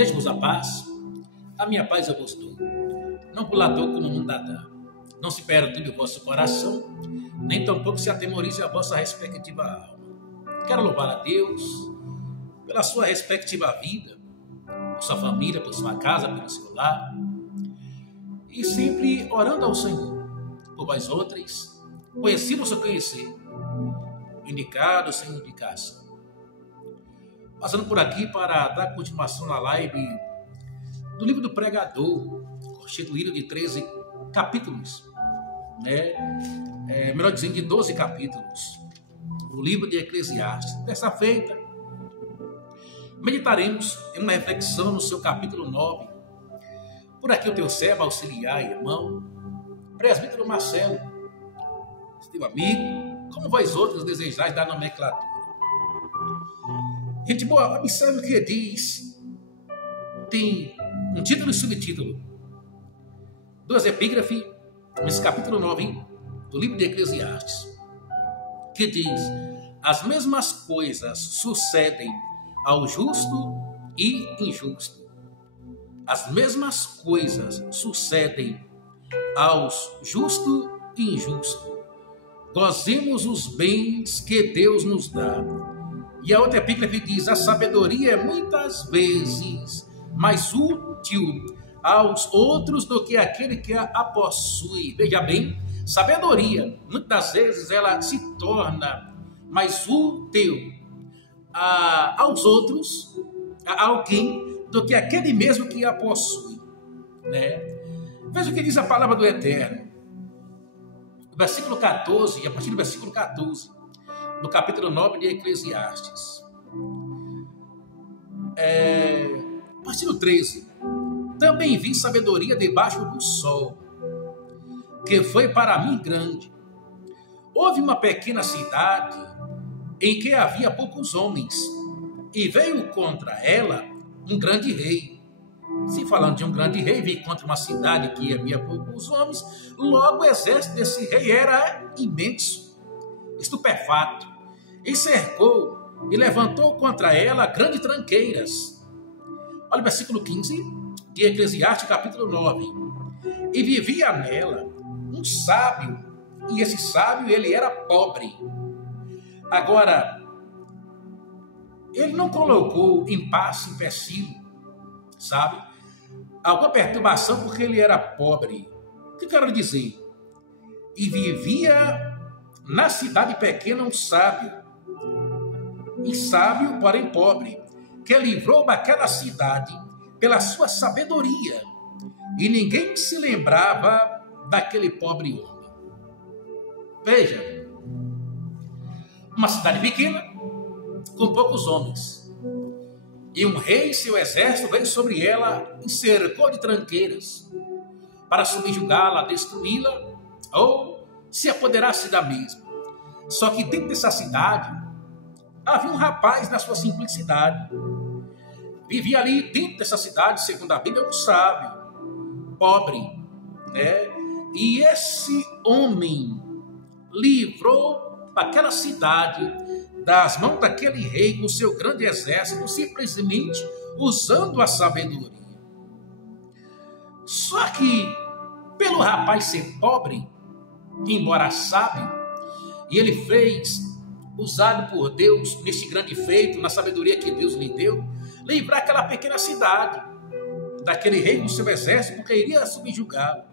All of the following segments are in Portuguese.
Deixe-vos a paz, a minha paz eu vos dou. Não por lá dou como o mundo dá. Não se perturbe o vosso coração, nem tampouco se atemorize a vossa respectiva alma. Quero louvar a Deus pela sua respectiva vida, por sua família, por sua casa, pelo seu lar, e sempre orando ao Senhor, por vós outros, conhecidos ou conhecer, indicados sem indicação. Passando por aqui para dar continuação na live do livro do pregador, constituído de 13 capítulos, melhor dizendo, de 12 capítulos, o livro de Eclesiastes. Dessa feita, meditaremos em uma reflexão no seu capítulo 9. Por aqui o teu servo, auxiliar, irmão, presbítero Marcelo, seu amigo, como vós outros desejais da nomenclatura. Gente boa, observe o que diz. Tem um título e subtítulo. Duas epígrafes, nesse capítulo 9 do livro de Eclesiastes, que diz: as mesmas coisas sucedem ao justo e injusto. As mesmas coisas sucedem aos justo e injusto. Gozemos os bens que Deus nos dá. E a outra epígrafe diz: a sabedoria é muitas vezes mais útil aos outros do que aquele que a possui. Veja bem, sabedoria, muitas vezes ela se torna mais útil aos outros, a alguém, do que aquele mesmo que a possui, Veja o que diz a palavra do Eterno. O versículo 14, e a partir do versículo 14, do capítulo 9 de Eclesiastes. A partir do 13. Também vi sabedoria debaixo do sol, que foi para mim grande. Houve uma pequena cidade em que havia poucos homens, e veio contra ela um grande rei. Se falando de um grande rei, veio contra uma cidade que havia poucos homens, logo o exército desse rei era imenso, estupefato, e cercou e levantou contra ela grandes tranqueiras. Olha o versículo 15 de Eclesiastes, capítulo 9. E vivia nela um sábio, e esse sábio, ele era pobre. Agora, ele não colocou impasse, empecilho, sabe? Alguma perturbação porque ele era pobre. O que eu quero dizer? E vivia na cidade pequena um sábio, e sábio, porém pobre, que livrou daquela cidade pela sua sabedoria, e ninguém se lembrava daquele pobre homem. Veja, uma cidade pequena, com poucos homens, e um rei e seu exército veio sobre ela e cercou de tranqueiras, para subjugá-la, destruí-la, ou se apoderasse da mesma. Só que dentro dessa cidade, havia um rapaz na sua simplicidade. Vivia ali dentro dessa cidade, segundo a Bíblia, um sábio, pobre, E esse homem livrou aquela cidade das mãos daquele rei com seu grande exército, simplesmente usando a sabedoria. Só que, pelo rapaz ser pobre, embora sábio, e ele fez, usado por Deus neste grande feito, na sabedoria que Deus lhe deu, livrar aquela pequena cidade daquele rei com seu exército, porque iria subjugá-lo.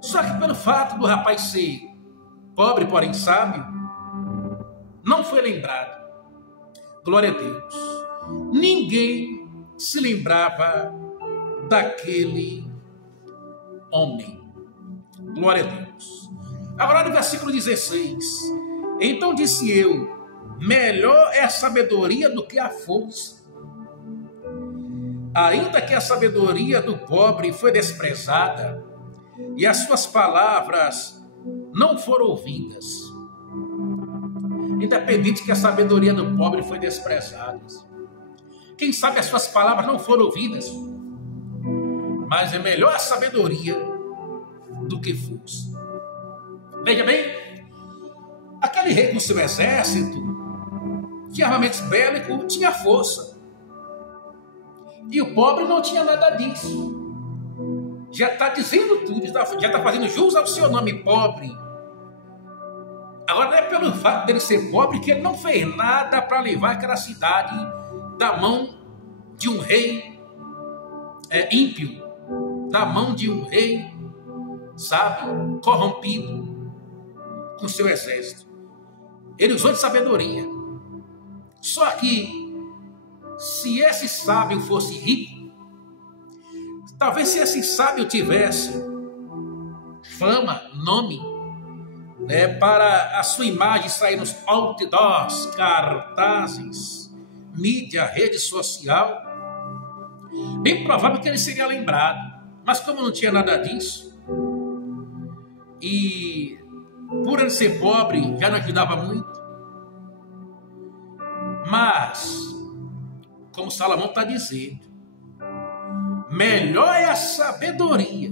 Só que pelo fato do rapaz ser pobre, porém sábio, não foi lembrado. Glória a Deus. Ninguém se lembrava daquele homem. Glória a Deus. Agora no versículo 16. Então disse eu: melhor é a sabedoria do que a força. Ainda que a sabedoria do pobre foi desprezada, e as suas palavras não foram ouvidas. Independente que a sabedoria do pobre foi desprezada, quem sabe as suas palavras não foram ouvidas, mas é melhor a sabedoria do que força. Veja bem, aquele rei com seu exército de armamentos bélicos tinha força, E o pobre não tinha nada disso. Já está dizendo tudo, já está fazendo jus ao seu nome, pobre. Agora não é pelo fato dele ser pobre que ele não fez nada para levar aquela cidade da mão de um rei ímpio, da mão de um rei, sabe, corrompido com seu exército. Ele usou de sabedoria. Só que, se esse sábio fosse rico, talvez se esse sábio tivesse fama, nome, para a sua imagem sair nos outdoors, cartazes, mídia, rede social, bem provável que ele seria lembrado. Mas como não tinha nada disso, e por ele ser pobre, já não ajudava muito. Mas, como Salomão está dizendo, melhor é a sabedoria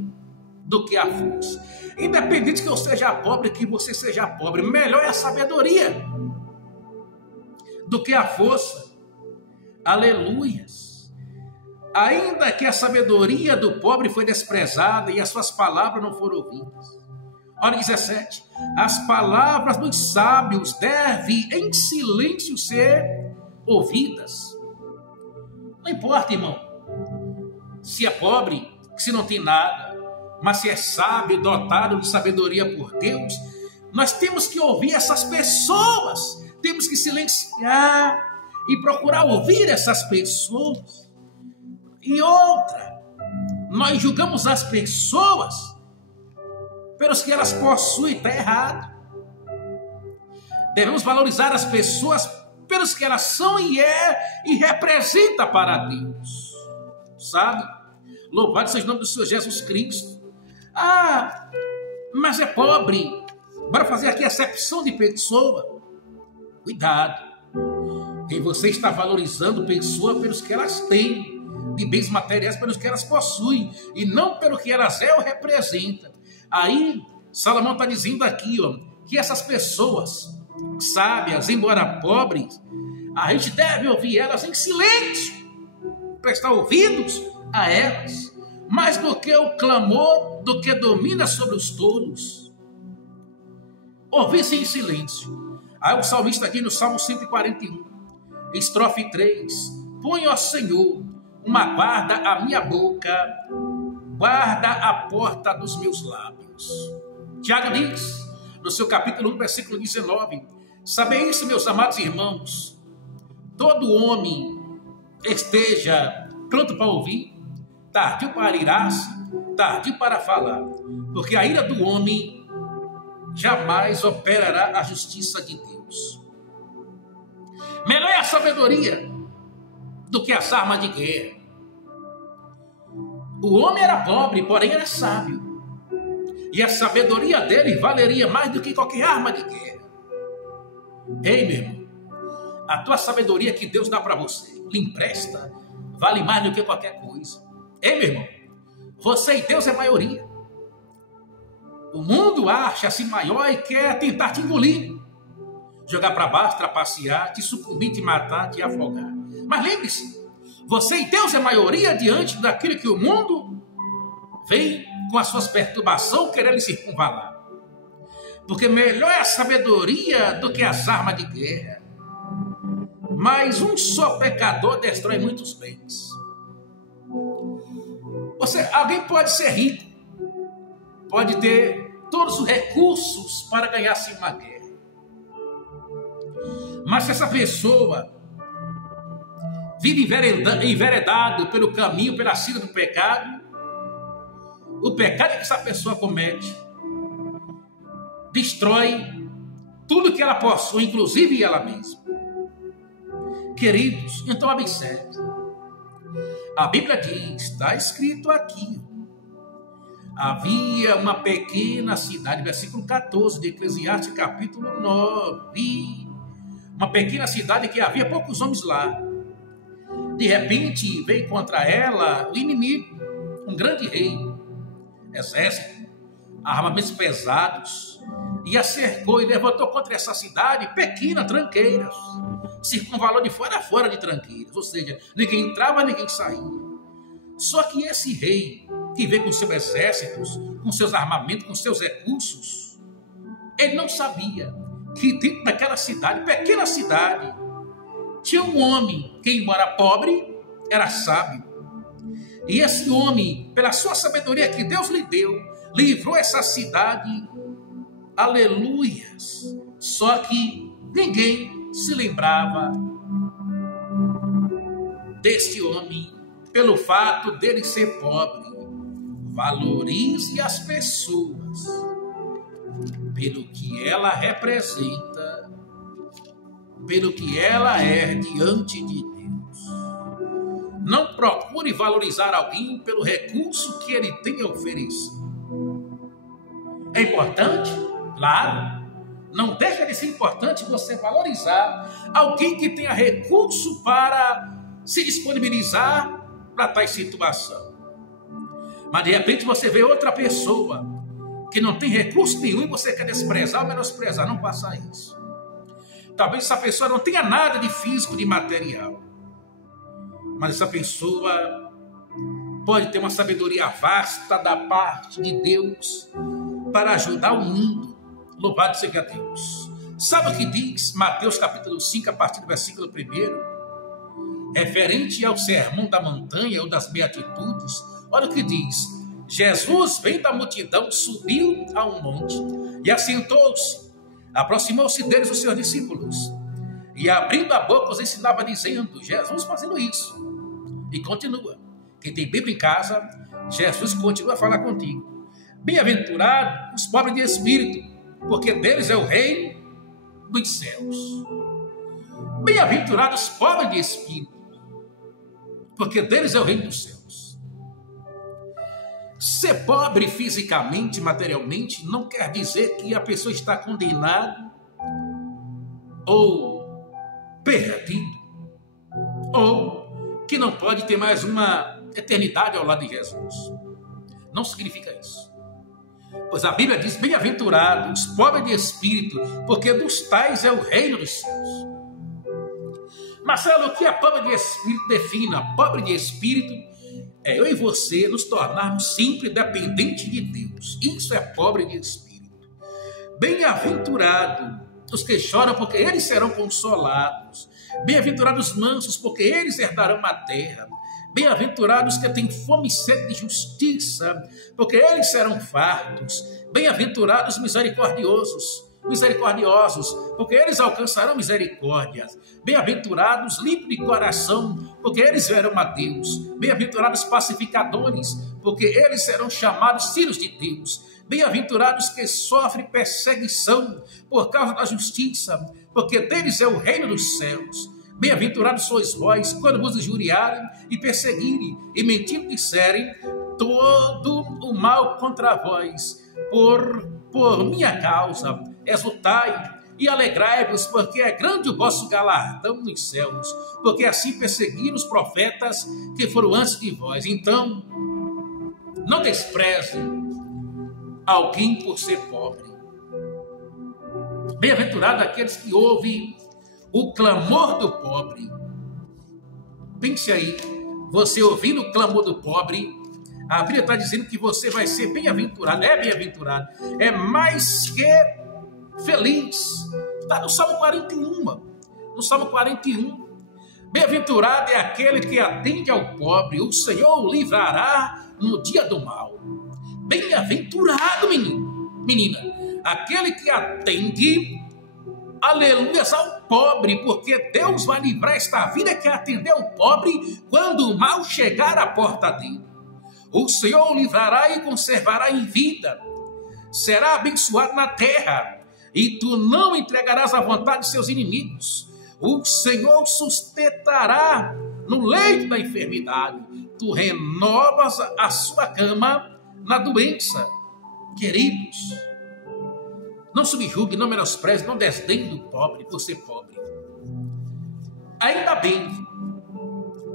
do que a força. Independente que eu seja pobre, que você seja pobre, melhor é a sabedoria do que a força. Aleluias. Ainda que a sabedoria do pobre foi desprezada e as suas palavras não foram ouvidas. Olha 17. As palavras dos sábios devem em silêncio ser ouvidas. Não importa, irmão, se é pobre, se não tem nada, mas se é sábio, dotado de sabedoria por Deus, nós temos que ouvir essas pessoas, temos que silenciar e procurar ouvir essas pessoas. E outra, nós julgamos as pessoas pelos que elas possuem, está errado. Devemos valorizar as pessoas pelos que elas são e representam para Deus, sabe? Louvado seja o nome do Senhor Jesus Cristo. Ah, mas é pobre. Bora fazer aqui acepção de pessoa. Cuidado. E você está valorizando pessoa pelos que elas têm, de bens materiais pelos que elas possuem, e não pelo que elas ou representam. Aí, Salomão está dizendo aqui, que essas pessoas sábias, embora pobres, a gente deve ouvir elas em silêncio, prestar ouvidos a elas, mais do que o clamor do que domina sobre os tolos. Ouvir-se em silêncio. Aí o salmista aqui no Salmo 141, estrofe 3, põe, ó Senhor, uma guarda à minha boca, guarda a porta dos meus lábios. Tiago diz, no seu capítulo 1, versículo 19, sabei isso, meus amados irmãos, todo homem esteja pronto para ouvir, tardio para irar-se, tardio para falar, porque a ira do homem jamais operará a justiça de Deus. Melhor é a sabedoria do que as armas de guerra. O homem era pobre, porém era sábio. E a sabedoria dele valeria mais do que qualquer arma de guerra. Ei, meu irmão, a tua sabedoria que Deus dá para você, lhe empresta, vale mais do que qualquer coisa. Ei, meu irmão, você e Deus é maioria. O mundo acha-se maior e quer tentar te engolir, jogar para baixo, trapacear, te sucumbir, te matar, te afogar. Mas lembre-se, você e Deus é maioria diante daquilo que o mundo vem com as suas perturbações querendo lhe circunvalar. Porque melhor é a sabedoria do que as armas de guerra. Mas um só pecador destrói muitos bens. Alguém pode ser rico, pode ter todos os recursos para ganhar-se uma guerra. Mas se essa pessoa vive enveredado pelo caminho, pela senda do pecado, o pecado que essa pessoa comete destrói tudo que ela possui, inclusive ela mesma. Queridos, então observe. A Bíblia diz, está escrito aqui, havia uma pequena cidade, versículo 14 de Eclesiastes, capítulo 9, uma pequena cidade que havia poucos homens lá. De repente veio contra ela o inimigo, um grande rei, exército, armamentos pesados, e a cercou e levantou contra essa cidade pequena, tranqueiras, circunvalou de fora a fora de tranqueiras, ou seja, ninguém entrava, ninguém saía. Só que esse rei, que veio com seus exércitos, com seus armamentos, com seus recursos, ele não sabia que dentro daquela cidade, pequena cidade, tinha um homem que, embora pobre, era sábio. E esse homem, pela sua sabedoria que Deus lhe deu, livrou essa cidade, aleluias. Só que ninguém se lembrava deste homem, pelo fato dele ser pobre. Valorize as pessoas pelo que ela representa, pelo que ela é diante de Deus. Não procure valorizar alguém pelo recurso que ele tem a oferecer. É importante? Claro. Não deixa de ser importante você valorizar alguém que tenha recurso para se disponibilizar para tal situação. Mas de repente você vê outra pessoa que não tem recurso nenhum e você quer desprezar ou menosprezar. Não faça isso. Talvez essa pessoa não tenha nada de físico, de material. Mas essa pessoa pode ter uma sabedoria vasta da parte de Deus para ajudar o mundo. Louvado seja Deus. Sabe o que diz Mateus capítulo 5, a partir do versículo 1? Referente ao sermão da montanha ou das beatitudes. Olha o que diz. Jesus, vendo a multidão, subiu a um monte e assentou-se. Aproximou-se deles os seus discípulos. E abrindo a boca os ensinava dizendo, Jesus fazendo isso. E continua. Quem tem Bíblia em casa, Jesus continua a falar contigo. Bem-aventurados os pobres de espírito, porque deles é o reino dos céus. Bem-aventurados os pobres de espírito, porque deles é o reino dos céus. Ser pobre fisicamente, materialmente, não quer dizer que a pessoa está condenada ou perdido, ou que não pode ter mais uma eternidade ao lado de Jesus. Não significa isso. Pois a Bíblia diz, bem-aventurados os pobres de espírito, porque dos tais é o reino dos céus. Marcelo, o que é pobre de espírito? Defina. Pobre de espírito é eu e você nos tornarmos sempre dependentes de Deus. Isso é pobre de espírito. Bem-aventurado os que choram, porque eles serão consolados. Bem-aventurados os mansos, porque eles herdarão a terra. Bem-aventurados que têm fome e sede de justiça, porque eles serão fartos. Bem-aventurados os misericordiosos, porque eles alcançarão misericórdia. Bem-aventurados limpos de coração, porque eles verão a Deus. Bem-aventurados pacificadores, porque eles serão chamados filhos de Deus. Bem-aventurados que sofrem perseguição por causa da justiça, porque deles é o reino dos céus. Bem-aventurados sois vós, quando vos injuriarem e perseguirem, e mentindo disserem todo o mal contra vós, por minha causa. Exultai e alegrai-vos, porque é grande o vosso galardão nos céus, porque assim perseguiram os profetas que foram antes de vós. Então, não despreze alguém por ser pobre. Bem-aventurado aqueles que ouvem o clamor do pobre. Pense aí, você ouvindo o clamor do pobre, a Bíblia está dizendo que você vai ser bem-aventurado, é bem-aventurado, é mais que feliz. Está no Salmo 41, no Salmo 41. Bem-aventurado é aquele que atende ao pobre, o Senhor o livrará no dia do mal. Bem-aventurado, menina, aquele que atende, aleluia, ao pobre, porque Deus vai livrar esta vida que atender ao pobre quando o mal chegar à porta dele. O Senhor o livrará e conservará em vida. Será abençoado na terra, e tu não entregarás à vontade de seus inimigos. O Senhor sustentará no leito da enfermidade. Tu renovas a sua cama na doença. Queridos, não subjugue, não menospreze, não desdenhe do pobre por ser pobre. Ainda bem,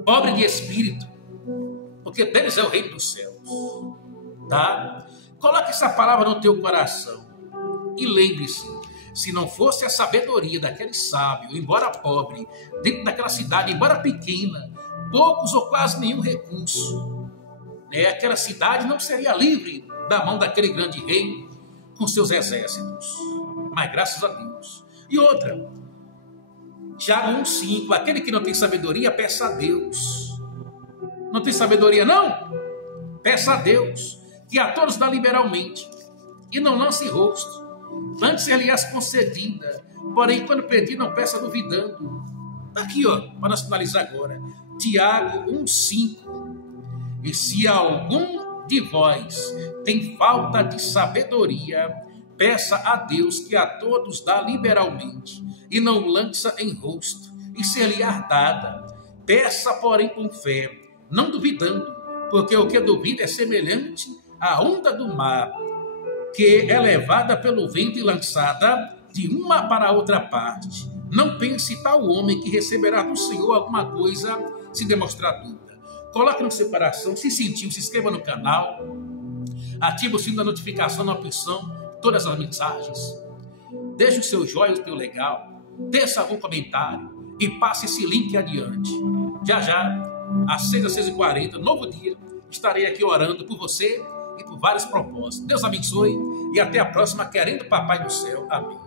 pobre de espírito, porque deles é o reino dos céus. Tá? Coloque essa palavra no teu coração e lembre-se, se não fosse a sabedoria daquele sábio, embora pobre, dentro daquela cidade, embora pequena, poucos ou quase nenhum recurso, Aquela cidade não seria livre da mão daquele grande rei com seus exércitos. Mas graças a Deus. E outra, Tiago 1,5, aquele que não tem sabedoria, peça a Deus. Não tem sabedoria, não? Peça a Deus, que a todos dá liberalmente, e não lance rosto. Antes ele as concedida, porém quando pedir, não peça duvidando. Aqui, para nós finalizar agora, Tiago 1,5. E se algum de vós tem falta de sabedoria, peça a Deus que a todos dá liberalmente, e não lança em rosto, e ser-lhe-á dada. Peça, porém, com fé, não duvidando, porque o que duvida é semelhante à onda do mar, que é levada pelo vento e lançada de uma para outra parte. Não pense tal homem que receberá do Senhor alguma coisa se demonstrar dúvida. Coloque no seu coração, se sentiu, se inscreva no canal, ative o sino da notificação na opção, todas as mensagens. Deixe o seu joinha, o seu legal, deixe algum comentário e passe esse link adiante. Já já, às 6h40, novo dia, estarei aqui orando por você e por vários propósitos. Deus abençoe e até a próxima, querendo Papai do Céu. Amém.